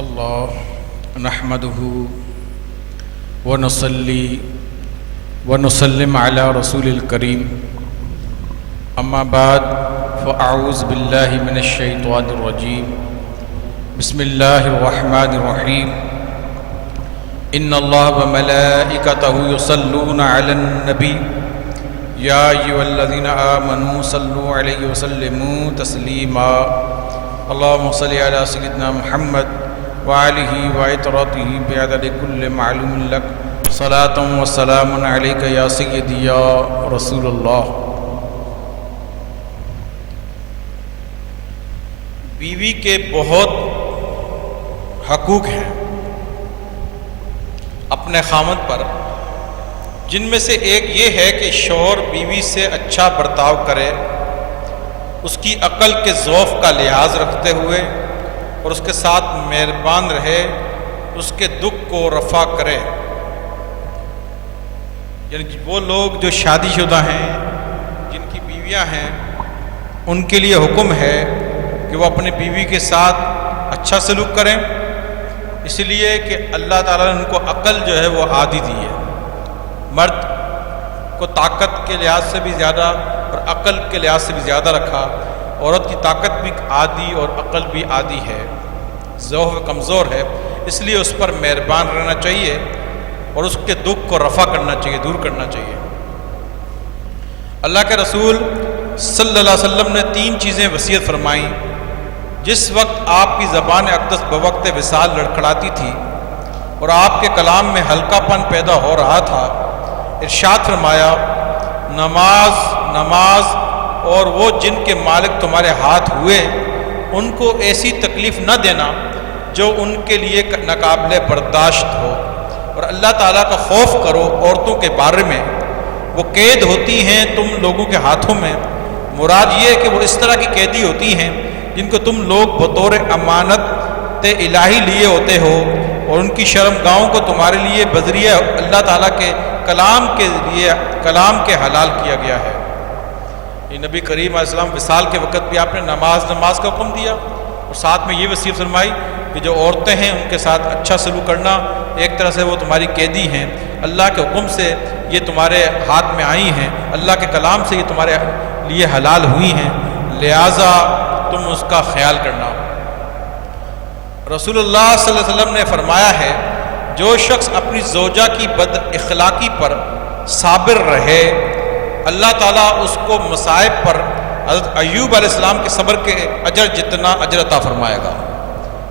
اللہ نحمدہ ونصلی ونسلم علی رسول الکریم اما بعد فاعوذ باللہ من الشیطان الرجیم بسم اللہ الرحمن الرحیم ان اللہ وملائکتہ یصلون علی النبی یا ایھا الذین آمنوا صلوا علیہ وسلموا تسلیما اللہم صلی علی سیدنا محمد وآلہ وعطرتہ بعدد کل معلوم لک صلاۃ و سلام علیک یا سیدی یا رسول اللہ۔ بیوی کے بہت حقوق ہیں اپنے خامند پر، جن میں سے ایک یہ ہے کہ شوہر بیوی سے اچھا برتاؤ کرے، اس کی عقل کے ذوق کا لحاظ رکھتے ہوئے اور اس کے ساتھ مہربان رہے، اس کے دکھ کو رفع کرے۔ یعنی وہ لوگ جو شادی شدہ ہیں، جن کی بیویاں ہیں، ان کے لیے حکم ہے کہ وہ اپنے بیوی کے ساتھ اچھا سلوک کریں، اس لیے کہ اللہ تعالیٰ نے ان کو عقل جو ہے وہ عادی دی ہے۔ مرد کو طاقت کے لحاظ سے بھی زیادہ اور عقل کے لحاظ سے بھی زیادہ رکھا، عورت کی طاقت بھی عادی اور عقل بھی عادی ہے، ذوق کمزور ہے، اس لیے اس پر مہربان رہنا چاہیے اور اس کے دکھ کو رفع کرنا چاہیے، دور کرنا چاہیے۔ اللہ کے رسول صلی اللہ علیہ وسلم نے 3 چیزیں وصیت فرمائیں جس وقت آپ کی زبان اقدس بوقت وصال لڑکھڑاتی تھی اور آپ کے کلام میں ہلکا پن پیدا ہو رہا تھا۔ ارشاد فرمایا، نماز نماز اور وہ جن کے مالک تمہارے ہاتھ ہوئے ان کو ایسی تکلیف نہ دینا جو ان کے لیے ناقابل برداشت ہو، اور اللہ تعالیٰ کا خوف کرو عورتوں کے بارے میں، وہ قید ہوتی ہیں تم لوگوں کے ہاتھوں میں۔ مراد یہ ہے کہ وہ اس طرح کی قیدی ہوتی ہیں جن کو تم لوگ بطور امانت الہی لیے ہوتے ہو، اور ان کی شرمگاہوں کو تمہارے لیے بذریعہ اللہ تعالیٰ کے کلام کے حلال کیا گیا ہے۔ یہ نبی کریم علیہ السلام وصال کے وقت بھی آپ نے نماز کا حکم دیا، اور ساتھ میں یہ وصیت فرمائی کہ جو عورتیں ہیں ان کے ساتھ اچھا سلوک کرنا، ایک طرح سے وہ تمہاری قیدی ہیں، اللہ کے حکم سے یہ تمہارے ہاتھ میں آئی ہیں، اللہ کے کلام سے یہ تمہارے لیے حلال ہوئی ہیں، لہٰذا تم اس کا خیال کرنا۔ رسول اللہ صلی اللہ علیہ وسلم نے فرمایا ہے، جو شخص اپنی زوجہ کی بد اخلاقی پر صابر رہے، اللہ تعالیٰ اس کو مصائب پر حضرت ایوب علیہ السلام کے صبر کے اجر جتنا اجر عطا فرمائے گا۔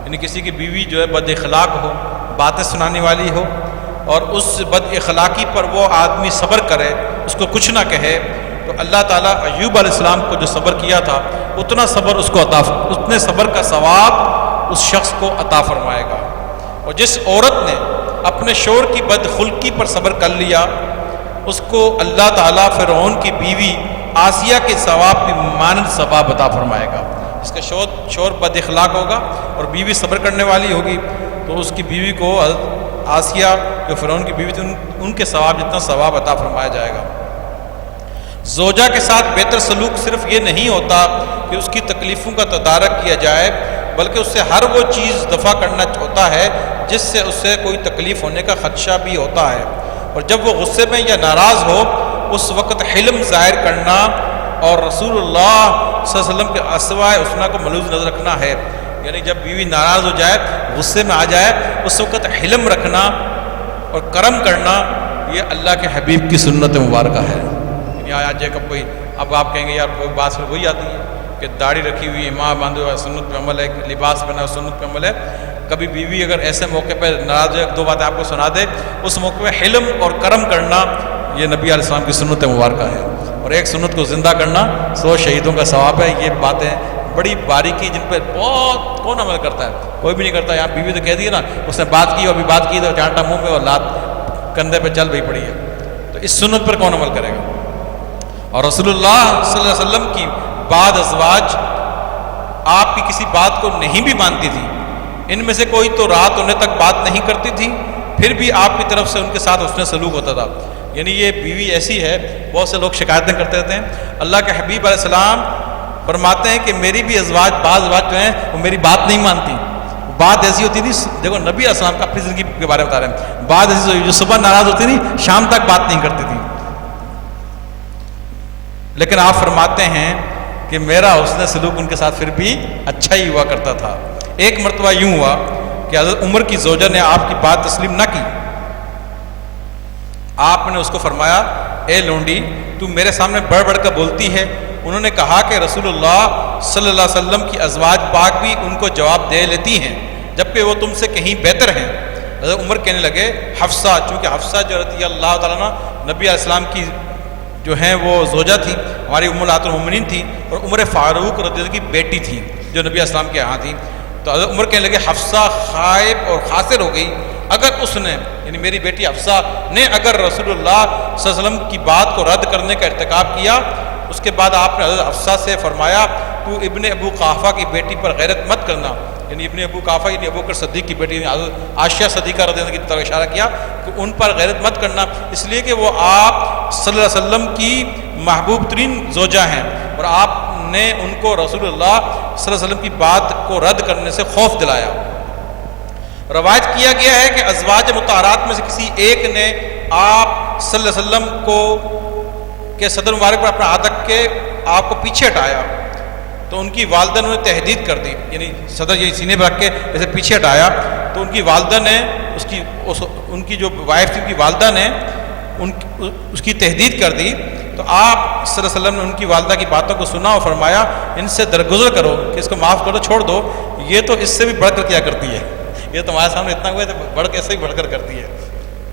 یعنی کسی کی بیوی جو ہے بد اخلاق ہو، باتیں سنانے والی ہو، اور اس بد اخلاقی پر وہ آدمی صبر کرے، اس کو کچھ نہ کہے، تو اللہ تعالیٰ ایوب علیہ السلام کو جو صبر کیا تھا اتنا صبر اتنے صبر کا ثواب اس شخص کو عطا فرمائے گا۔ اور جس عورت نے اپنے شوہر کی بد خلقی پر صبر کر لیا، اس کو اللہ تعالیٰ فرعون کی بیوی آسیہ کے ثواب بھی مانند ثواب عطا فرمائے گا۔ اس کا شوہر بد اخلاق ہوگا اور بیوی صبر کرنے والی ہوگی، تو اس کی بیوی کو آسیہ جو فرعون کی بیوی تھی ان کے ثواب جتنا ثواب عطا فرمایا جائے گا۔ زوجہ کے ساتھ بہتر سلوک صرف یہ نہیں ہوتا کہ اس کی تکلیفوں کا تدارک کیا جائے، بلکہ اس سے ہر وہ چیز دفع کرنا ہوتا ہے جس سے اس سے کوئی تکلیف ہونے کا خدشہ بھی ہوتا ہے، اور جب وہ غصے میں یا ناراض ہو اس وقت حلم ظاہر کرنا اور رسول اللہ صلی اللہ علیہ وسلم کے اسوائے حسنہ کو ملحوظ نظر رکھنا ہے۔ یعنی جب بیوی ناراض ہو جائے، غصے میں آ جائے، اس وقت حلم رکھنا اور کرم کرنا، یہ اللہ کے حبیب کی سنت مبارکہ ہے۔ یعنی آج کب کوئی اب آپ کہیں گے یار کوئی بات پھر وہی آتی ہے کہ داڑھی رکھی ہوئی، ماں باندھے ہوا، سنت پہ عمل ہے، لباس پہنا سنت پہ عمل ہے۔ کبھی بیوی اگر ایسے موقع پہ ناراض ہو، 2 باتیں آپ کو سنا دے، اس موقع پہ حلم اور کرم کرنا یہ نبی علیہ السلام کی سنت مبارکہ ہے، اور ایک سنت کو زندہ کرنا 100 شہیدوں کا ثواب ہے۔ یہ باتیں بڑی باریکی جن پہ بہت کون عمل کرتا ہے، کوئی بھی نہیں کرتا۔ یہاں بیوی تو کہہ دی نا، اس نے بات کی، ابھی بات کی تو چانٹا منہ میں اور لات کندھے پہ چل رہی پڑی ہے، تو اس سنت پر کون عمل کرے گا؟ اور رسول اللہ صلی اللہ علیہ وسلم کی بعض ازواج آپ کی کسی بات کو نہیں بھی مانتی تھی، ان میں سے کوئی تو رات ہونے تک بات نہیں کرتی تھی، پھر بھی آپ کی طرف سے ان کے ساتھ اس نے سلوک ہوتا تھا۔ یعنی یہ بیوی ایسی ہے، بہت سے لوگ شکایتیں کرتے رہتے ہیں۔ اللہ کے حبیب علیہ السلام فرماتے ہیں کہ میری بھی بعض ازواج جو ہیں وہ میری بات نہیں مانتی، بات ایسی ہوتی تھی، دیکھو نبی علیہ السلام کا اپنی زندگی کے بارے میں بتا رہے ہیں، بات ایسی جو صبح ناراض ہوتی تھی شام تک بات نہیں کرتی تھی، لیکن آپ فرماتے ہیں کہ میرا حسن سلوک ان کے ساتھ پھر بھی اچھا ہی ہوا کرتا تھا۔ ایک مرتبہ یوں ہوا کہ حضرت عمر کی زوجہ نے آپ کی بات تسلیم نہ کی، آپ نے اس کو فرمایا اے لونڈی تو میرے سامنے بڑھ بڑھ کر بولتی ہے۔ انہوں نے کہا کہ رسول اللہ صلی اللہ علیہ وسلم کی ازواج پاک بھی ان کو جواب دے لیتی ہیں جبکہ وہ تم سے کہیں بہتر ہیں۔ حضرت عمر کہنے لگے حفصہ، چونکہ حفصہ جو رضی اللہ تعالیٰ عنہ نبی علیہ السلام کی جو ہیں وہ زوجہ تھی، ہماری امہات المومنین تھی، اور عمر فاروق رضی اللہ کی بیٹی تھی جو نبی علیہ السلام کے یہاں تھی۔ تو حضرت عمر کہنے لگے حفصہ خائب اور خاسر ہو گئی، اگر اس نے یعنی میری بیٹی حفصہ نے اگر رسول اللہ صلی اللہ علیہ وسلم کی بات کو رد کرنے کا ارتکاب کیا۔ اس کے بعد آپ نے حضرت حفصہ سے فرمایا تو ابن ابو قحافہ کی بیٹی پر غیرت مت کرنا، یعنی ابن ابو قحافہ یعنی ابو بکر صدیق کی بیٹی حضرت عائشہ صدیقہ رضی اللہ عنہا کی طرف اشارہ کیا کہ ان پر غیرت مت کرنا، اس لیے کہ وہ آپ صلی اللہ علیہ وسلم کی محبوب ترین زوجہ ہیں اور آپ نے ان کو رسول اللہ صلی اللہ علیہ وسلم کی بات کو رد کرنے سے خوف دلایا۔ روایت کیا گیا ہے کہ ازواج مطہرات میں سے کسی ایک نے آپ صلی اللہ علیہ وسلم کو کہ صدر مبارک پر اپنا ہاتھ رکھ کے آپ کو پیچھے ہٹایا تو ان کی والدہ نے تحدید کر دی، یعنی صدر یہ سینے پر رکھ کے جیسے پیچھے ہٹایا تو ان کی والدہ نے ان کی جو وائف تھی ان کی والدہ نے اس کی تحدید کر دی۔ تو آپ صلی اللہ علیہ وسلم نے ان کی والدہ کی باتوں کو سنا اور فرمایا ان سے درگزر کرو کہ اس کو معاف کرو، چھوڑ دو، یہ تو اس سے بھی بڑھ کر کیا کرتی ہے، یہ تمہارے سامنے اتنا ہوا ہے تو بڑھ کے ایسے ہی بڑھ کر کرتی ہے۔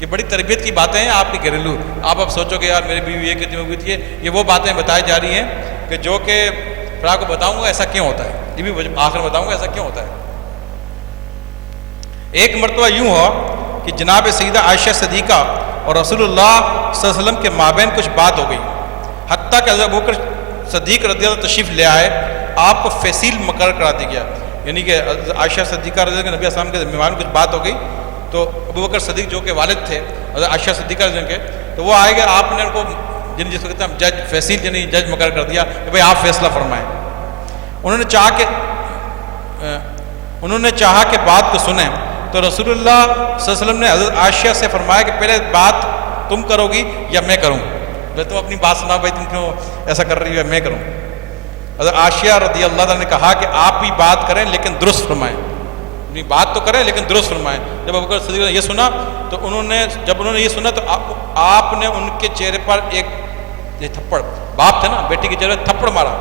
یہ بڑی تربیت کی باتیں ہیں آپ کی گھریلو، آپ اب سوچو کہ یار میری بیوی یہ کتنی ہوئی تھی، یہ وہ باتیں بتائی جا رہی ہیں کہ جو کہ پھر آپ کو بتاؤں گا ایسا کیوں ہوتا ہے، یہ بھی آخر بتاؤں گا ایسا کیوں ہوتا ہے۔ ایک مرتبہ یوں ہوا کہ جناب سیدہ عائشہ صدیقہ اور رسول اللہ صلی اللہ علیہ وسلم کے مابین کچھ بات ہو گئی، حتیٰ کہ حضرت ابوبکر صدیق رضی اللہ تشریف لے آئے، آپ کو فیصل مقرر کرا دیا گیا، یعنی کہ عائشہ صدیقہ رضی اللہ کے نبی علیہ السلام کے درمیان کچھ بات ہو گئی تو ابوبکر صدیق جو کہ والد تھے حضرت عائشہ صدیقہ رضی اللہ کے، تو وہ آئے گئے، آپ نے ان کو جس کو کہتے ہیں جج فیصل یعنی جج مقرر کر دیا کہ بھائی آپ فیصلہ فرمائیں۔ انہوں نے چاہا کہ بات کو سنیں تو رسول اللہ صلی اللہ علیہ وسلم نے حضرت عائشہ سے فرمایا کہ پہلے بات تم کرو گی یا میں کروں، تم اپنی بات سنا بھائی تم کیوں ایسا کر رہی ہو، میں کروں۔ حضرت عائشہ رضی اللہ عنہا نے کہا کہ آپ بھی بات کریں لیکن درست فرمائیں، اپنی بات تو کریں لیکن درست فرمائیں۔ جب ابوبکر صدیق نے یہ سنا تو جب انہوں نے یہ سنا تو آپ نے ان کے چہرے پر ایک تھپڑ، باپ تھے نا، بیٹی کے چہرے پر تھپڑ مارا،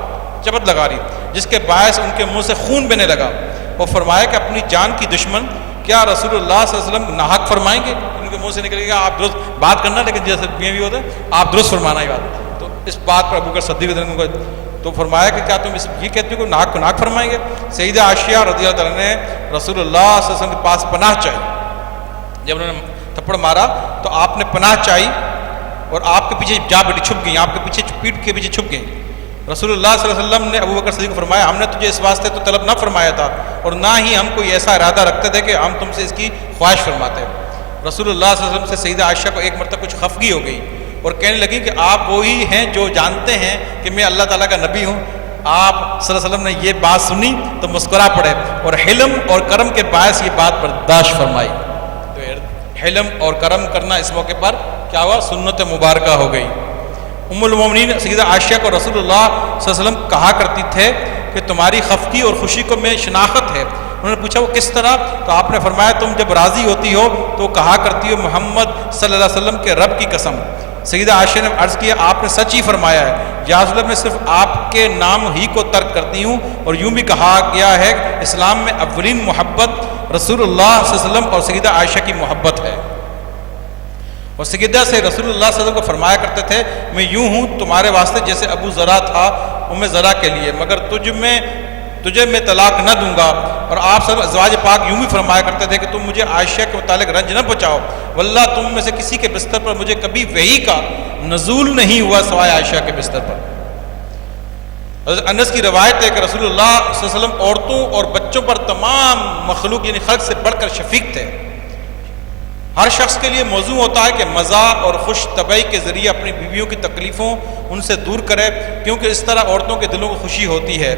چپت لگا رہی، جس کے باعث ان کے منہ سے خون بہنے لگا، اور فرمایا کہ اپنی جان کی دشمن کیا رسول اللہ صلی اللہ علیہ وسلم ناحق فرمائیں گے؟ ان کے منہ سے نکلے گا آپ درست بات کرنا، لیکن جیسے بھی ہوتا ہے آپ درست فرمانا ہی بات۔ تو اس بات پر ابوبکر صدیق رضی اللہ عنہ کو تو فرمایا کہ کیا تم یہ کہتے ہو کہ ناحق کو ناحق فرمائیں گے؟ سیدہ عائشہ رضی اللہ عنہا نے رسول اللہ صلی اللہ علیہ وسلم کے پاس پناہ چاہی، جب انہوں نے تھپڑ مارا تو آپ نے پناہ چاہی اور آپ کے پیچھے جا بیٹھی، چھپ گئی، آپ کے پیچھے پیٹھ کے پیچھے چھپ گئی۔ رسول اللہ صلی اللہ علیہ وسلم نے ابوبکر صدیق کو فرمایا ہم نے تجھے اس واسطے تو طلب نہ فرمایا تھا اور نہ ہی ہم کوئی ایسا ارادہ رکھتے تھے کہ ہم تم سے اس کی خواہش فرماتے۔ رسول اللہ صلی اللہ علیہ وسلم سے سیدہ عائشہ کو ایک مرتبہ کچھ خفگی ہو گئی اور کہنے لگی کہ آپ وہی ہیں جو جانتے ہیں کہ میں اللہ تعالیٰ کا نبی ہوں۔ آپ صلی اللہ علیہ وسلم نے یہ بات سنی تو مسکرا پڑے اور حلم اور کرم کے باعث یہ بات برداشت فرمائی۔ تو حلم اور کرم کرنا اس موقع پر کیا ہوا؟ سنت مبارکہ ہو گئی۔ ام المومنین سیدہ عائشہ کو رسول اللہ صلی اللہ علیہ وسلم کہا کرتی تھے کہ تمہاری خفگی اور خوشی کو میں شناخت ہے۔ انہوں نے پوچھا وہ کس طرح؟ تو آپ نے فرمایا تم جب راضی ہوتی ہو تو کہا کرتی ہو محمد صلی اللہ علیہ وسلم کے رب کی قسم۔ سیدہ عائشہ نے عرض کیا آپ نے سچ ہی فرمایا ہے، یا رسول اللہ میں صرف آپ کے نام ہی کو ترک کرتی ہوں، اور یوں بھی کہا گیا ہے اسلام میں اولین محبت رسول اللہ صلی اللہ علیہ وسلم اور سیدہ عائشہ کی محبت ہے۔ اور سیدہ سے رسول اللہ صلی اللہ علیہ وسلم کو فرمایا کرتے تھے میں یوں ہوں تمہارے واسطے جیسے ابو ذرا تھا ام ذرا کے لیے، مگر تجھے میں طلاق نہ دوں گا۔ اور آپ سب ازواج پاک یوں بھی فرمایا کرتے تھے کہ تم مجھے عائشہ کے متعلق رنج نہ پہنچاؤ، واللہ تم میں سے کسی کے بستر پر مجھے کبھی وحی کا نزول نہیں ہوا سوائے عائشہ کے بستر پر۔ حضرت انس کی روایت ہے کہ رسول اللہ صلی اللہ علیہ وسلم عورتوں اور بچوں پر تمام مخلوق یعنی خلق سے بڑھ کر شفیق تھے۔ ہر شخص کے لیے موضوع ہوتا ہے کہ مزاح اور خوش طبعی کے ذریعے اپنی بیویوں کی تکلیفوں ان سے دور کرے، کیونکہ اس طرح عورتوں کے دلوں کو خوشی ہوتی ہے۔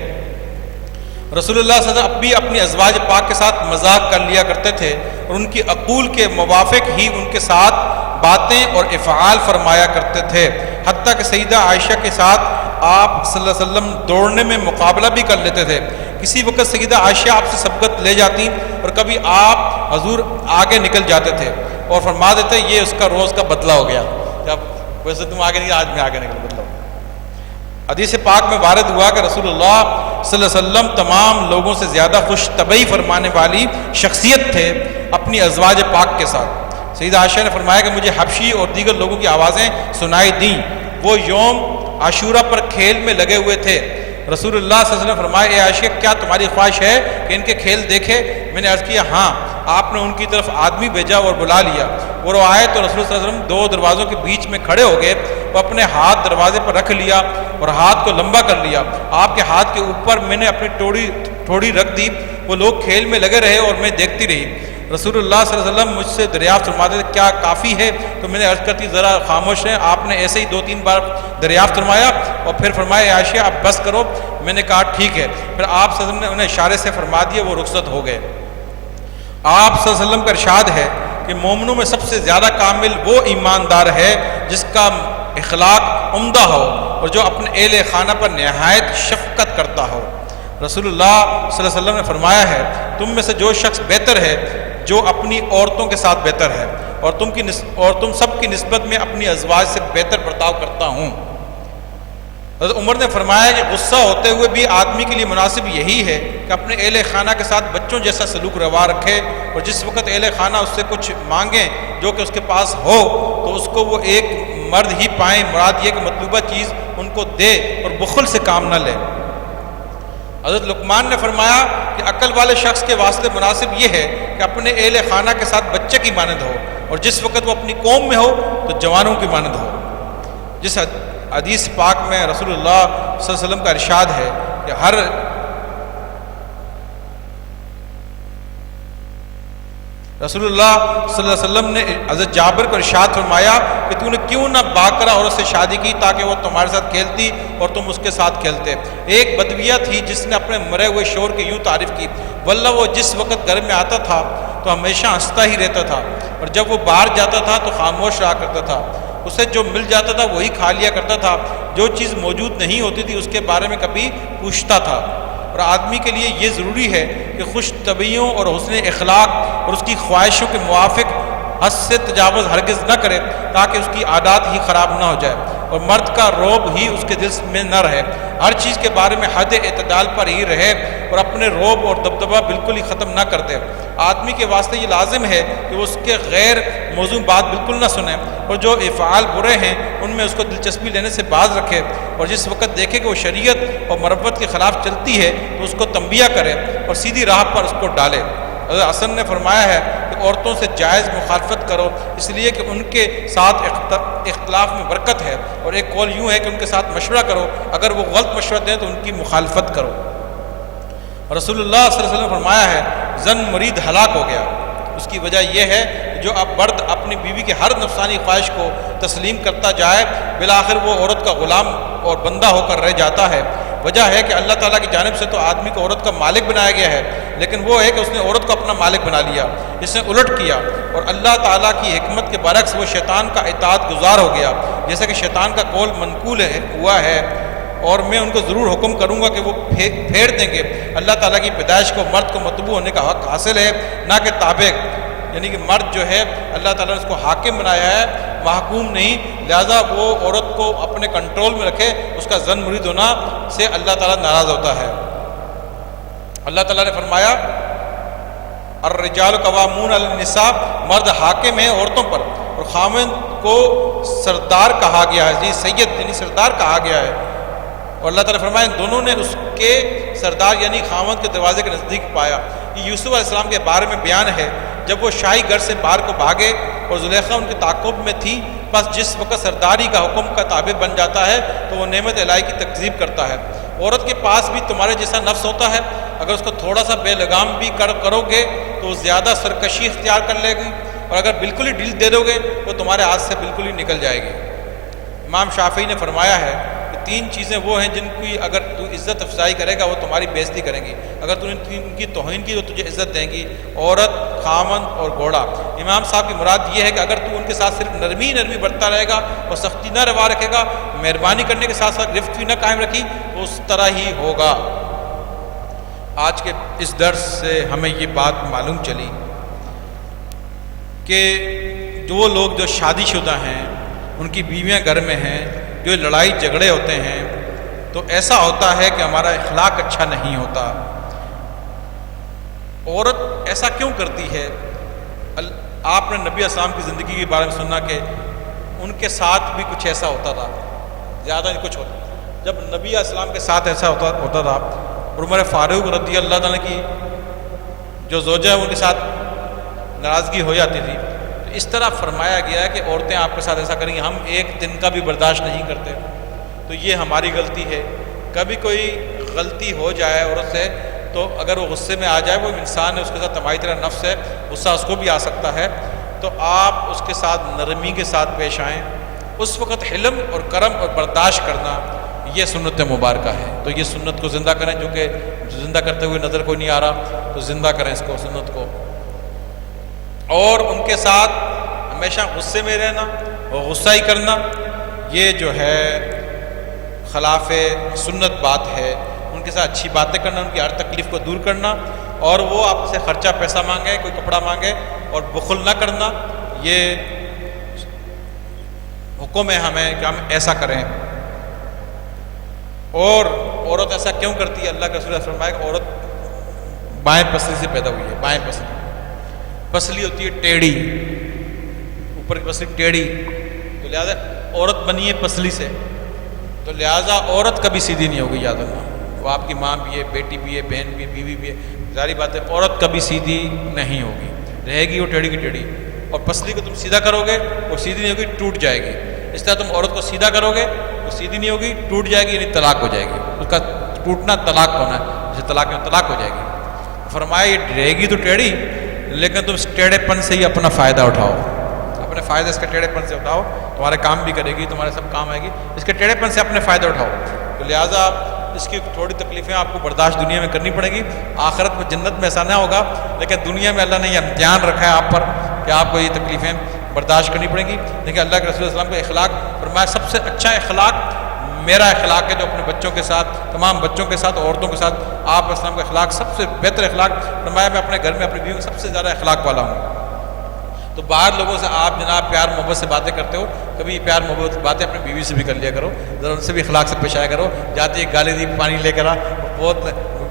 رسول اللہ صلی اللہ علیہ وسلم اب بھی اپنی ازواج پاک کے ساتھ مذاق کر لیا کرتے تھے اور ان کی عقول کے موافق ہی ان کے ساتھ باتیں اور افعال فرمایا کرتے تھے، حتیٰ کہ سیدہ عائشہ کے ساتھ آپ صلی اللہ علیہ وسلم دوڑنے میں مقابلہ بھی کر لیتے تھے۔ کسی وقت سیدہ عائشہ آپ سے سبقت لے جاتی اور کبھی آپ حضور آگے نکل جاتے تھے اور فرما دیتے یہ اس کا روز کا بدلہ ہو گیا، جب ویسے تم آگے نہیں، آج میں آگے نکل بدلہ۔ حدیث پاک میں وارد ہوا کہ رسول اللہ صلی اللہ علیہ وسلم تمام لوگوں سے زیادہ خوش طبعی فرمانے والی شخصیت تھے اپنی ازواج پاک کے ساتھ۔ سیدہ عائشہ نے فرمایا کہ مجھے حبشی اور دیگر لوگوں کی آوازیں سنائی دیں، وہ یوم عاشورہ پر کھیل میں لگے ہوئے تھے۔ رسول اللہ صلی اللہ علیہ وسلم فرمایا اے عائشہ کیا تمہاری خواہش ہے کہ ان کے کھیل دیکھے؟ میں نے عرض کیا ہاں۔ آپ نے ان کی طرف آدمی بھیجا اور بلا لیا، وہ آئے تو رسول صلی اللہ علیہ وسلم دو دروازوں کے بیچ میں کھڑے ہو گئے، وہ اپنے ہاتھ دروازے پر رکھ لیا اور ہاتھ کو لمبا کر لیا، آپ کے ہاتھ کے اوپر میں نے اپنی ٹھوڑی رکھ دی، وہ لوگ کھیل میں لگے رہے اور میں دیکھتی رہی۔ رسول اللہ صلی اللہ علیہ وسلم مجھ سے دریافت فرماتے تھے کیا کافی ہے؟ تو میں نے عرض کرتی ذرا خاموش ہیں۔ آپ نے ایسے ہی 2-3 بار دریافت فرمایا اور پھر فرمایا عائشہ اب بس کرو۔ میں نے کہا ٹھیک ہے۔ پھر آپ صلی اللہ علیہ وسلم نے انہیں اشارے سے فرما دیا، وہ رخصت ہو گئے۔ آپ صلی اللہ علیہ وسلم کا ارشاد ہے کہ مومنوں میں سب سے زیادہ کامل وہ ایماندار ہے جس کا اخلاق عمدہ ہو اور جو اپنے اہل خانہ پر نہایت شفقت کرتا ہو۔ رسول اللہ صلی اللہ علیہ وسلم نے فرمایا ہے تم میں سے جو شخص بہتر ہے جو اپنی عورتوں کے ساتھ بہتر ہے اور تم سب کی نسبت میں اپنی ازواج سے بہتر برتاؤ کرتا ہوں۔ حضرت عمر نے فرمایا کہ غصہ ہوتے ہوئے بھی آدمی کے لیے مناسب یہی ہے کہ اپنے اہل خانہ کے ساتھ بچوں جیسا سلوک روا رکھے، اور جس وقت اہل خانہ اس سے کچھ مانگیں جو کہ اس کے پاس ہو تو اس کو وہ ایک مرد ہی پائیں، مراد یہ کہ مطلوبہ چیز ان کو دے اور بخل سے کام نہ لے۔ حضرت لقمان نے فرمایا کہ عقل والے شخص کے واسطے مناسب یہ ہے کہ اپنے اہل خانہ کے ساتھ بچے کی مانند ہو اور جس وقت وہ اپنی قوم میں ہو تو جوانوں کی مانند ہو۔ جس حدیث پاک میں رسول اللہ صلی اللہ علیہ وسلم کا ارشاد ہے کہ رسول اللہ صلی اللہ علیہ وسلم نے حضرت جابر کو ارشاد فرمایا کہ تو نے کیوں نہ باکرہ عورت سے شادی کی تاکہ وہ تمہارے ساتھ کھیلتی اور تم اس کے ساتھ کھیلتے۔ ایک بدویہ تھی جس نے اپنے مرے ہوئے شوہر کی یوں تعریف کی، واللہ وہ جس وقت گھر میں آتا تھا تو ہمیشہ ہنستا ہی رہتا تھا اور جب وہ باہر جاتا تھا تو خاموش رہا کرتا تھا، اسے جو مل جاتا تھا وہی کھا لیا کرتا تھا، جو چیز موجود نہیں ہوتی تھی اس کے بارے میں کبھی پوچھتا تھا۔ اور آدمی کے لیے یہ ضروری ہے کہ خوش طبعیوں اور حسن اخلاق اور اس کی خواہشوں کے موافق حد سے تجاوز ہرگز نہ کرے تاکہ اس کی عادات ہی خراب نہ ہو جائے اور مرد کا روب ہی اس کے دل میں نہ رہے، ہر چیز کے بارے میں حد اعتدال پر ہی رہے اور اپنے روب اور دبدبہ بالکل ہی ختم نہ کر دے۔ آدمی کے واسطے یہ لازم ہے کہ وہ اس کے غیر موضوع بات بالکل نہ سنے اور جو افعال برے ہیں ان میں اس کو دلچسپی لینے سے باز رکھے، اور جس وقت دیکھے کہ وہ شریعت اور مروت کے خلاف چلتی ہے تو اس کو تنبیہ کرے اور سیدھی راہ پر اس کو ڈالے۔ حضرت حسن نے فرمایا ہے کہ عورتوں سے جائز مخالفت کرو اس لیے کہ ان کے ساتھ اختلاف میں برکت ہے، اور ایک قول یوں ہے کہ ان کے ساتھ مشورہ کرو، اگر وہ غلط مشورہ دیں تو ان کی مخالفت کرو۔ رسول اللہ صلی اللہ علیہ وسلم نے فرمایا ہے زن مرید ہلاک ہو گیا، اس کی وجہ یہ ہے کہ جو اب مرد اپنی بیوی کے ہر نفسانی خواہش کو تسلیم کرتا جائے بالآخر وہ عورت کا غلام اور بندہ ہو کر رہ جاتا ہے۔ وجہ ہے کہ اللہ تعالیٰ کی جانب سے تو آدمی کو عورت کا مالک بنایا گیا ہے، لیکن وہ ہے کہ اس نے عورت کو اپنا مالک بنا لیا، اس نے الٹ کیا اور اللہ تعالیٰ کی حکمت کے برعکس وہ شیطان کا اطاعت گزار ہو گیا، جیسا کہ شیطان کا قول منقول ہوا ہے اور میں ان کو ضرور حکم کروں گا کہ وہ پھیر دیں گے۔ اللہ تعالیٰ کی پیدائش کو مرد کو مطبوع ہونے کا حق حاصل ہے، نہ کہ تابع، یعنی کہ مرد جو ہے اللہ تعالیٰ نے اس کو حاکم بنایا ہے، محکوم نہیں، لہذا وہ عورت کو اپنے کنٹرول میں رکھے، اس کا زن مرید ہونا سے اللہ تعالیٰ ناراض ہوتا ہے۔ اللہ تعالیٰ نے فرمایا الرجال قوامون علی النساء، مرد حاکم ہیں عورتوں پر، اور خاوند کو سردار کہا گیا ہے، جی سید یعنی سردار کہا گیا ہے، اور اللہ تعالیٰ نے فرمایا دونوں نے اس کے سردار یعنی خاوند کے دروازے کے نزدیک پایا۔ یہ یوسف علیہ السلام کے بارے میں بیان ہے، جب وہ شاہی گھر سے باہر کو بھاگے اور زلیخا ان کے تعاقب میں تھی، بس جس وقت سرداری کا حکم کا تابع بن جاتا ہے تو وہ نعمت الہی کی تکذیب کرتا ہے۔ عورت کے پاس بھی تمہارے جیسا نفس ہوتا ہے، اگر اس کو تھوڑا سا بے لگام بھی کرو گے تو وہ زیادہ سرکشی اختیار کر لے گی، اور اگر بالکل ہی ڈھیل دے دو گے وہ تمہارے ہاتھ سے بالکل ہی نکل جائے گی۔ امام شافعی نے فرمایا ہے کہ 3 چیزیں وہ ہیں جن کی اگر تو عزت افزائی کرے گا وہ تمہاری بےزتی کریں گی، اگر تم نے ان کی توہین کی تو تجھے عزت دیں گی۔ عورت، خاوند اور گھوڑا، امام صاحب کی مراد یہ ہے کہ اگر تو ان کے ساتھ صرف نرمی نرمی برتتا رہے گا اور سختی نہ روا رکھے گا، مہربانی کرنے کے ساتھ ساتھ رفق بھی نہ قائم رکھی تو اس طرح ہی ہوگا۔ آج کے اس درس سے ہمیں یہ بات معلوم چلی کہ جو لوگ جو شادی شدہ ہیں، ان کی بیویاں گھر میں ہیں، جو لڑائی جھگڑے ہوتے ہیں، تو ایسا ہوتا ہے کہ ہمارا اخلاق اچھا نہیں ہوتا۔ عورت ایسا کیوں کرتی ہے؟ آپ نے نبی اسلام کی زندگی کے بارے میں سنا کہ ان کے ساتھ بھی کچھ ایسا ہوتا تھا، زیادہ نہیں کچھ ہوتا۔ جب نبی اسلام کے ساتھ ایسا ہوتا تھا، اور عمر فاروق رضی اللہ تعالیٰ کی جو زوجہ ہے ان کے ساتھ ناراضگی ہو جاتی تھی، تو اس طرح فرمایا گیا ہے کہ عورتیں آپ کے ساتھ ایسا کریں گی، ہم ایک دن کا بھی برداشت نہیں کرتے۔ تو یہ ہماری غلطی ہے۔ کبھی کوئی غلطی ہو جائے عورت سے تو اگر وہ غصے میں آ جائے، وہ انسان ہے، اس کے ساتھ تمہاری طرح نفس ہے، غصہ اس کو بھی آ سکتا ہے، تو آپ اس کے ساتھ نرمی کے ساتھ پیش آئیں۔ اس وقت حلم اور کرم اور برداشت کرنا یہ سنت مبارکہ ہے۔ تو یہ سنت کو زندہ کریں، جو کہ زندہ کرتے ہوئے نظر کوئی نہیں آ رہا، تو زندہ کریں اس کو، سنت کو۔ اور ان کے ساتھ ہمیشہ غصے میں رہنا اور غصہ ہی کرنا، یہ جو ہے خلاف سنت بات ہے۔ ان کے ساتھ اچھی باتیں کرنا، ان کی ہر تکلیف کو دور کرنا، اور وہ آپ سے خرچہ پیسہ مانگے، کوئی کپڑا مانگے اور بخل نہ کرنا، یہ حکم ہے ہمیں کہ ہم ایسا کریں۔ اور عورت ایسا کیوں کرتی ہے؟ اللہ کے رسول نے فرمایا کہ عورت بائیں پسلی سے پیدا ہوئی ہے۔ بائیں پسلی ہوتی ہے ٹیڑھی، اوپر کی پسلی ٹیڑھی، تو لہٰذا عورت بنی ہے پسلی سے، تو لہٰذا عورت کبھی سیدھی نہیں ہوگی، یاد رکھنا۔ وہ آپ کی ماں بھی ہے، بیٹی بھی ہے، بہن بھی ہے، بیوی بھی ہے، ظاہری بات ہے عورت کبھی سیدھی نہیں ہوگی، رہے گی وہ ٹیڑھی کی ٹیڑھی۔ اور پسلی کو تم سیدھا کرو گے وہ سیدھی نہیں ہوگی، ٹوٹ جائے گی۔ اس طرح تم عورت کو سیدھا کرو گے وہ سیدھی نہیں ہوگی، ٹوٹ جائے گی، یعنی طلاق ہو جائے گی۔ اس کا ٹوٹنا طلاق ہونا ہے، جیسے طلاق میں طلاق ہو جائے گی۔ فرمایا یہ رہے گی تو ٹیڑھی، لیکن تم اس ٹیڑھے پن سے ہی اپنا فائدہ اٹھاؤ، اپنے فائدہ اس کے ٹیڑھے پن سے اٹھاؤ، تمہارے کام بھی کرے گی، تمہارے سب کام آئے گی، اس کے ٹیڑھے پن سے اپنے فائدہ اٹھاؤ۔ تو لہٰذا اس کی تھوڑی تکلیفیں آپ کو برداشت دنیا میں کرنی پڑے گی، آخرت میں جنت میں ایسا نہ ہوگا، لیکن دنیا میں اللہ نے یہ امتحان رکھا ہے آپ پر کہ آپ کو یہ تکلیفیں برداشت کرنی پڑیں گی۔ لیکن اللہ کے رسول صلی اللہ علیہ وسلم کا اخلاق فرمایا سب سے اچھا اخلاق میرا اخلاق ہے، جو اپنے بچوں کے ساتھ، تمام بچوں کے ساتھ، عورتوں کے ساتھ آپ اسلام کا اخلاق سب سے بہتر اخلاق فرمایا۔ میں اپنے گھر میں اپنی بیوی میں سب سے زیادہ اخلاق والا ہوں۔ تو باہر لوگوں سے آپ جناب پیار محبت سے باتیں کرتے ہو، کبھی پیار محبت باتیں اپنی بیوی سے بھی کر لیا کرو، ذرا ان سے بھی اخلاق سے پیش آیا کرو۔ جاتی ایک گالی دی، پانی لے کر آ، بہت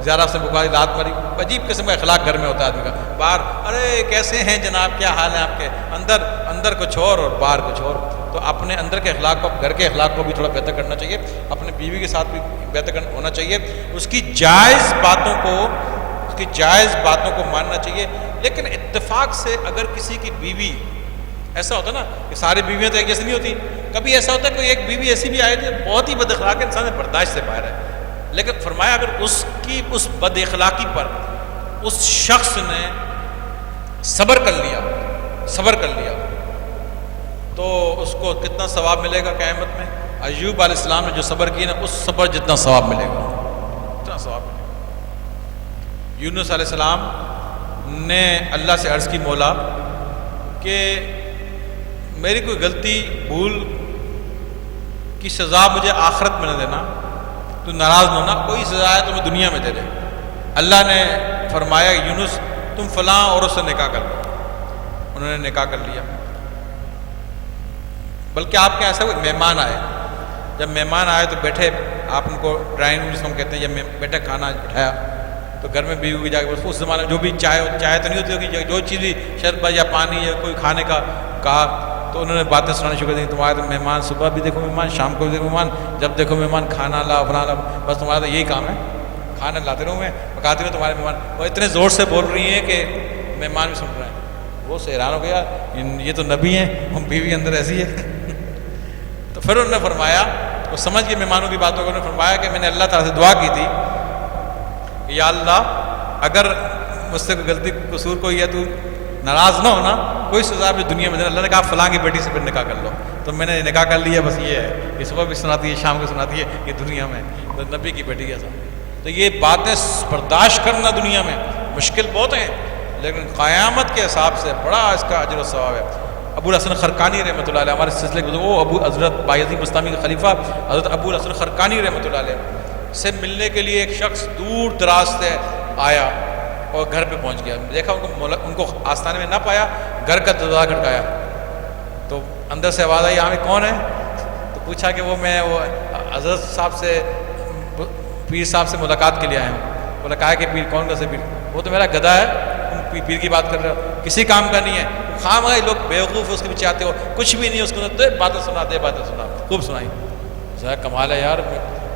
زیادہ سے بخاری لات ماری، عجیب قسم کا اخلاق گھر میں ہوتا ہے آدمی کا۔ باہر ارے کیسے ہیں جناب، کیا حال ہے آپ کے، اندر کچھ اور بار کچھ اور۔ تو اپنے اندر کے اخلاق کو، گھر کے اخلاق کو بھی تھوڑا بہتر کرنا چاہیے، اپنے بیوی کے ساتھ بھی بہتر ہونا چاہیے، اس کی جائز باتوں کو ماننا چاہیے۔ لیکن اتفاق سے اگر کسی کی بیوی، ایسا ہوتا نا کہ ساری بیویاں تو ایک جیسی نہیں ہوتی، کبھی ایسا ہوتا ہے کہ ایک بیوی ایسی بھی آئے جو بہت ہی بد اخلاق ہے، انسان سے برداشت سے باہر ہے، لیکن فرمایا اگر اس کی اس بد اخلاقی پر اس شخص نے صبر کر لیا تو اس کو کتنا ثواب ملے گا قیامت میں؟ ایوب علیہ السلام نے جو صبر کیا نا، اس صبر جتنا ثواب ملے گا، اتنا ثواب ملے گا۔ یونس علیہ السلام نے اللہ سے عرض کی، مولا کہ میری کوئی غلطی بھول کی سزا مجھے آخرت میں نہ دینا، تو ناراض نہ ہونا، کوئی سزا ہے تو میں دنیا میں دے دے۔ اللہ نے فرمایا یونس تم فلاں عورت سے نکاح کر لو۔ انہوں نے نکاح کر لیا، بلکہ آپ کے ایسا کوئی مہمان آئے، جب مہمان آئے تو بیٹھے، آپ ان کو ڈرائنگ روم جس کو ہم کہتے ہیں، جب بیٹھے کھانا بٹھایا تو گھر میں بیوی کی جا کے اس زمانے میں جو بھی چائے تو نہیں ہوتی ہوگی، جو چیز شربت یا پانی یا کوئی کھانے کا کہا تو انہوں نے باتیں سنانی شروع کر دی، تمہارے تو مہمان صبح بھی دیکھو مہمان، شام کو بھی دیکھو مہمان، جب دیکھو مہمان کھانا لا بنا لا، بس تمہارا تو یہی کام ہے، کھانا لاتے رہو میں پکاتے رہو تمہارے مہمان۔ وہ اتنے زور سے بول رہی ہیں کہ مہمان بھی سن رہے ہیں، وہ سے حیران ہو گیا، یہ تو نبی ہیں، ہم بیوی اندر ایسی ہے۔ تو پھر انہوں نے فرمایا، وہ سمجھ گئے مہمانوں کی باتوں کو، انہوں نے فرمایا کہ میں نے اللہ تعالیٰ سے دعا کی تھی کہ یا اللہ اگر مجھ سے کوئی غلطی قصور کوئی ہے تو ناراض نہ ہونا، کوئی سزا بھی دنیا میں دینا۔ اللہ نے کہا فلاں کی بیٹی سے پھر نکاح کر لو، تو میں نے نکاح کر لیا، بس یہ ہے، یہ صبح بھی سناتی ہے شام کو سناتی ہے، یہ دنیا میں تو نبی کی بیٹی ایسا. تو یہ باتیں برداشت کرنا دنیا میں مشکل بہت ہیں، لیکن قیامت کے حساب سے بڑا اس کا اجر و ثواب ہے. ابو الحسن خرقانی رحمۃ اللہ علیہ ہمارے سلسلے کے وہ ابو حضرت بایزید بستامی کے خلیفہ حضرت ابو الحسن خرقانی رحمۃ اللہ علیہ سے ملنے کے لیے ایک شخص دور دراز سے آیا اور گھر پہ پہنچ گیا. دیکھا ان کو آستانے میں نہ پایا، گھر کا دروازہ کھٹکایا تو اندر سے آواز آئی، یہاں میں کون ہے؟ تو پوچھا کہ وہ حضرت صاحب سے پیر صاحب سے ملاقات کے لیے آیا ہوں. بولا کہا کہ پیر کون کا سے پیر؟ وہ تو میرا گدھا ہے، تم پیر کی بات کر رہے ہو، کسی کام کا نہیں ہے. خام ہے لوگ بیوقوف اس کے پیچھے آتے ہو، کچھ بھی نہیں اس کو باتیں سنا دے، باتیں سنا، خوب سنائی. ذرا کمال ہے یار،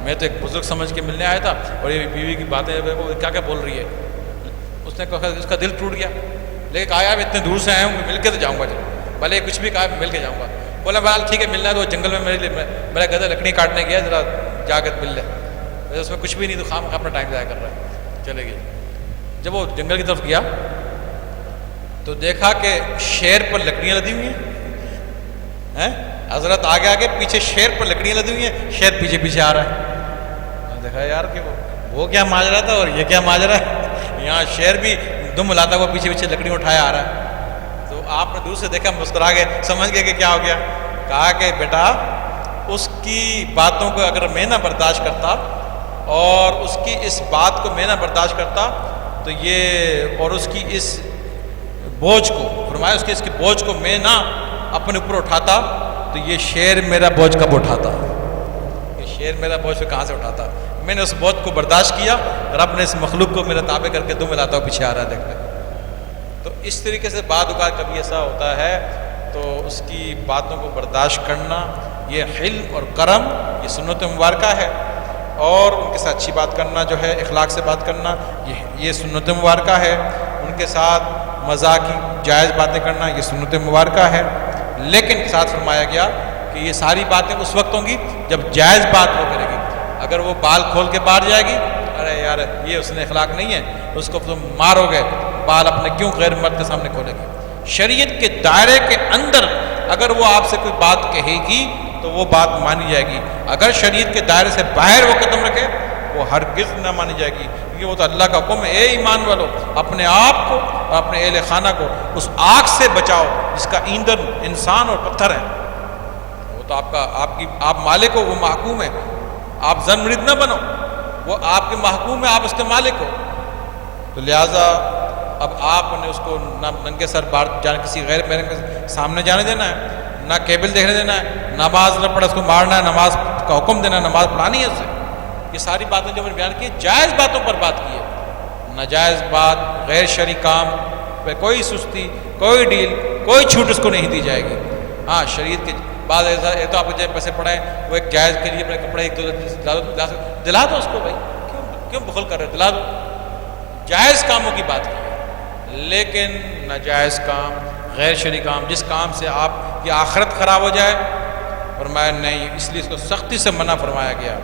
میں تو ایک بزرگ سمجھ کے ملنے آیا تھا اور یہ بیوی کی باتیں کیا کیا بول رہی ہے. اس نے کہا، اس کا دل ٹوٹ گیا، لیکن کہا یار اتنے دور سے آیا ہوں، مل کے تو جاؤں گا، بھلے کچھ بھی کہا مل کے جاؤں گا. بولا بہرحال ٹھیک ہے، ملنا ہے تو جنگل میں میرا گدھا لکڑی کاٹنے گیا، ذرا جا کے مل لے. اس میں کچھ بھی نہیں، تو خام اپنا ٹائم ضائع کر رہا ہے، چلے گئے. جب وہ جنگل کی طرف گیا تو دیکھا کہ شیر پر لکڑیاں لدی ہوئی ہیں. حضرت آگے آگے، پیچھے شیر پر لکڑیاں لدی ہوئی ہیں، شیر پیچھے پیچھے آ رہا ہے. دیکھا یار کہ وہ کیا ماجرا تھا اور یہ کیا ماجرا ہے، یہاں شیر بھی دم ہلاتا ہوا پیچھے پیچھے لکڑی اٹھایا آ رہا ہے. تو آپ نے دور سے دیکھا، مسکرا گئے، سمجھ گئے کہ کیا ہو گیا. کہا کہ بیٹا اس کی باتوں کو اگر میں نہ برداشت کرتا اور اس کی اس بات کو میں نہ برداشت کرتا تو یہ، اور اس کی اس بوجھ کو فرمایا، اس کی بوجھ کو میں نہ اپنے اوپر اٹھاتا تو یہ شیر میرا بوجھ کب اٹھاتا، یہ شیر میرا بوجھ کہاں سے اٹھاتا. میں نے اس بوجھ کو برداشت کیا، رب نے اس مخلوق کو میرا تابع کر کے دم ملاتا ہوا پیچھے آ رہا ہے دیکھ. تو اس طریقے سے بعد اوقات کبھی ایسا ہوتا ہے تو اس کی باتوں کو برداشت کرنا، یہ حلم اور کرم، یہ سنت مبارکہ ہے. اور ان کے ساتھ اچھی بات کرنا جو ہے، اخلاق سے بات کرنا، یہ سنت مبارکہ ہے. ان کے ساتھ مذاقی جائز باتیں کرنا، یہ سنت مبارکہ ہے. لیکن ساتھ فرمایا گیا کہ یہ ساری باتیں اس وقت ہوں گی جب جائز بات وہ کرے گی. اگر وہ بال کھول کے باہر جائے گی، ارے یار یہ اس نے اخلاق نہیں ہے، اس کو تم مارو گے، بال اپنے کیوں غیر مرد کے سامنے کھولے گی. شریعت کے دائرے کے اندر اگر وہ آپ سے کوئی بات کہے گی تو وہ بات مانی جائے گی. اگر شریعت کے دائرے سے باہر وہ قدم رکھے وہ ہرگز نہ مانی جائے گی، کیونکہ وہ تو اللہ کا حکم ہے، اے ایمان والو اپنے آپ کو اور اپنے اہل خانہ کو اس آگ سے بچاؤ جس کا ایندھن انسان اور پتھر ہے. وہ تو آپ مالک ہو، وہ محکوم ہے. آپ زن مرید نہ بنو، وہ آپ کے محکوم ہے، آپ اس کے مالک ہو. تو لہٰذا اب آپ نے اس کو نہ ننگے سر باہر جانے، کسی غیر محرم کے سامنے جانے دینا ہے، نہ کیبل دیکھنے دینا ہے، نماز نہ پڑھا اس کو مارنا ہے، نماز کا حکم دینا ہے، نماز پڑھانی ہے اس سے. یہ ساری باتیں جو میں نے بیان کی، جائز باتوں پر بات کی ہے. ناجائز بات، غیر شرعی کام پہ کوئی سستی، کوئی ڈیل، کوئی چھوٹ اس کو نہیں دی جائے گی. ہاں شریعت کے بعد ایسا ہے تو آپ کو پیسے پڑھائیں، وہ ایک جائز کے لیے اپنے کپڑے ایک دلا دو اس کو. بھائی کیوں بخل کر رہے، دلا دو. جائز کاموں کی بات کی ہے، لیکن ناجائز کام، غیر شرعی کام، جس کام سے آپ کی آخرت خراب ہو جائے، فرمایا نہیں. اس لیے اس کو سختی سے منع فرمایا گیا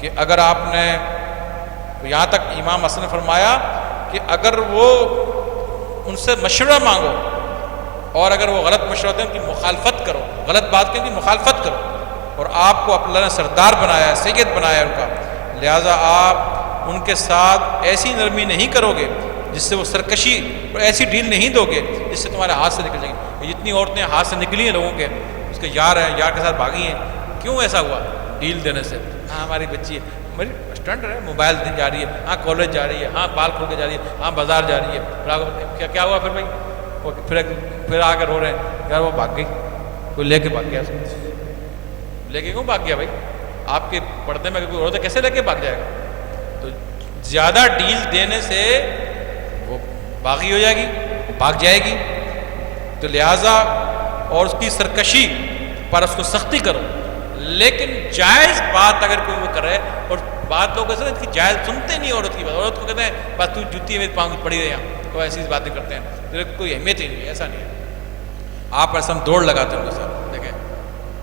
کہ اگر آپ نے، یہاں تک امام حسن نے فرمایا کہ اگر وہ ان سے مشورہ مانگو اور اگر وہ غلط مشورہ دیں ان کی مخالفت کرو، غلط بات کی ان کی مخالفت کرو. اور آپ کو اللہ نے سردار بنایا ہے، سید بنایا ہے ان کا، لہٰذا آپ ان کے ساتھ ایسی نرمی نہیں کرو گے جس سے وہ سرکشی، اور ایسی ڈیل نہیں دو گے جس سے تمہارے ہاتھ سے نکل جائیں گے. جتنی عورتیں ہاتھ سے نکلی ہیں لوگوں کے، اس کے یار ہیں، یار کے ساتھ بھاگی ہیں. کیوں ایسا ہوا؟ ڈیل دینے سے. ہاں ہماری بچی ہے، ہماری اسٹوڈنٹ ہے، موبائل جا رہی ہے، ہاں کالج جا رہی ہے، ہاں بال کھول کے جا رہی ہے، ہاں بازار جا رہی ہے. کیا ہوا پھر بھائی؟ وہ پھر آ کر رو رہے ہیں یار وہ بھاگ گئی، کوئی لے کے بھاگ گیا. اس کو لے کے کیوں بھاگ گیا بھائی؟ آپ کے پردے میں کوئی عورت کیسے لے کے بھاگ جائے گا؟ تو زیادہ ڈیل دینے سے وہ باغی ہو جائے گی، وہ بھاگ جائے گی. تو لہٰذا اور اس کی سرکشی پر اس کو سختی کرو. لیکن جائز بات اگر کوئی وہ کرے، اور بات لوگ ایسے کہ جائز سنتے نہیں عورت کی بات، عورت کو کہتے ہیں بس تو جوتی میں پاؤں پڑی رہے ہیں، تو ایسی باتیں کرتے ہیں، کوئی اہمیت ہی نہیں ہے. ایسا نہیں ہے. آپ ایسا ہم دوڑ لگاتے ہیں ان کے ساتھ، دیکھیں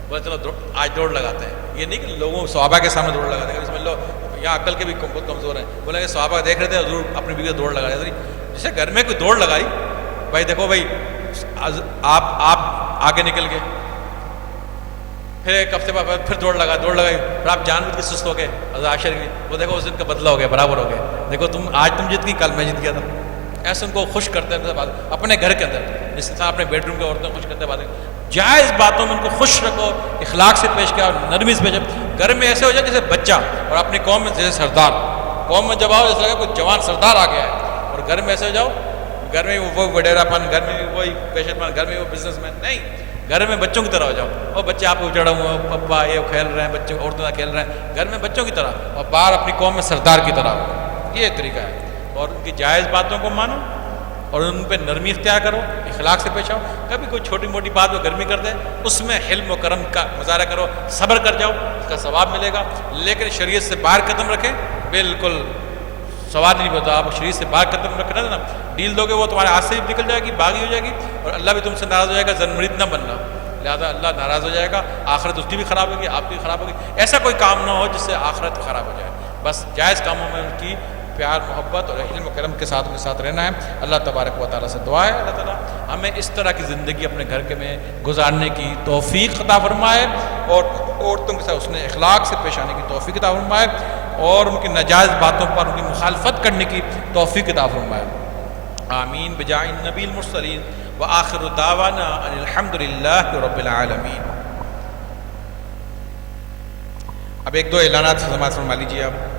بولے چلو آج دوڑ لگاتے ہیں. یہ نہیں کہ لوگوں صحابہ کے سامنے دوڑ لگاتے ہیں، سمجھ لو یہاں عقل کے بھی بہت کمزور ہیں، بولیں کہ صحابہ دیکھ رہے تھے حضور اپنی بیوی کو دوڑ لگا رہے تھے. جیسے گھر میں کوئی دوڑ لگائی، بھائی دیکھو بھائی آپ آگے نکل گئے، پھر ایک ہفتے بعد پھر دوڑ لگائی، پھر آپ جان بوجھ کے سست ہو گئے، حضرت عائشہ کی وہ دیکھو اس دن کا بدلہ ہو گیا، برابر ہو گیا، دیکھو آج تم جیت گئی، کل میں جیت گیا تھا. ایسے ان کو خوش کرتے ہیں اپنے گھر کے اندر، جس طرح اپنے بیڈ روم کے عورتوں کو خوش کرتے ہیں. جائز باتوں میں ان کو خوش رکھو، اخلاق سے پیش کیا، نرمی سے پیش. گھر میں ایسے ہو جائے جیسے بچہ، اور اپنی قوم میں جیسے سردار. قوم میں جب آؤ جیسے لگا کوئی جوان سردار آ گیا ہے، اور گھر میں ایسے ہو جاؤ، گھر میں وہ وڈیرا پن، گھر میں وہی پیشن پن، گھر میں وہ بزنس مین. نہیں، گھر میں بچوں کی طرح ہو جاؤ. اور بچے آپ کو چڑھا ہوا، پپا یہ کھیل رہے ہیں، بچے عورتوں کا کھیل رہے ہیں، گھر میں بچوں کی طرح، اور باہر اپنی قوم میں سردار کی طرح ہو. یہ طریقہ ہے. اور ان کی جائز باتوں کو مانو اور ان پہ نرمی اختیار کرو، اخلاق سے پیش آؤ. کبھی کوئی چھوٹی موٹی بات وہ گرمی کر دے، اس میں حلم و کرم کا مظاہرہ کرو، صبر کر جاؤ، اس کا ثواب ملے گا. لیکن شریعت سے باہر قدم رکھیں، بالکل سوال نہیں ہوتا. آپ شریعت سے باہر قدم رکھنا نا، ڈیل دو گے وہ تمہارے ہاتھ سے بھی نکل جائے گی، باغی ہو جائے گی، اور اللہ بھی تم سے ناراض ہو جائے گا. زنمرید نہ بننا، لہٰذا اللہ ناراض ہو جائے گا، آخرت اس کی بھی خراب ہوگی، آپ کی بھی خراب ہوگی. ایسا کوئی کام نہ ہو جس سے آخرت خراب ہو جائے. بس جائز کاموں میں ان کی پیار محبت اور علم و کرم کے ساتھ ان کے ساتھ رہنا ہے. اللہ تبارک و تعالیٰ سے دعا ہے اللہ تعالیٰ ہمیں اس طرح کی زندگی اپنے گھر کے میں گزارنے کی توفیق عطا فرمائے، اور عورتوں کے ساتھ اس نے اخلاق سے پیش آنے کی توفیق عطا فرمائے، اور ان کی ناجائز باتوں پر ان کی مخالفت کرنے کی توفیق عطا فرمائے. آمین بجاہ النبی المرسلین وآخر دعوانا ان الحمد للہ رب العالمین. اب ایک دو اعلانات سماعت فرما لیجیے آپ.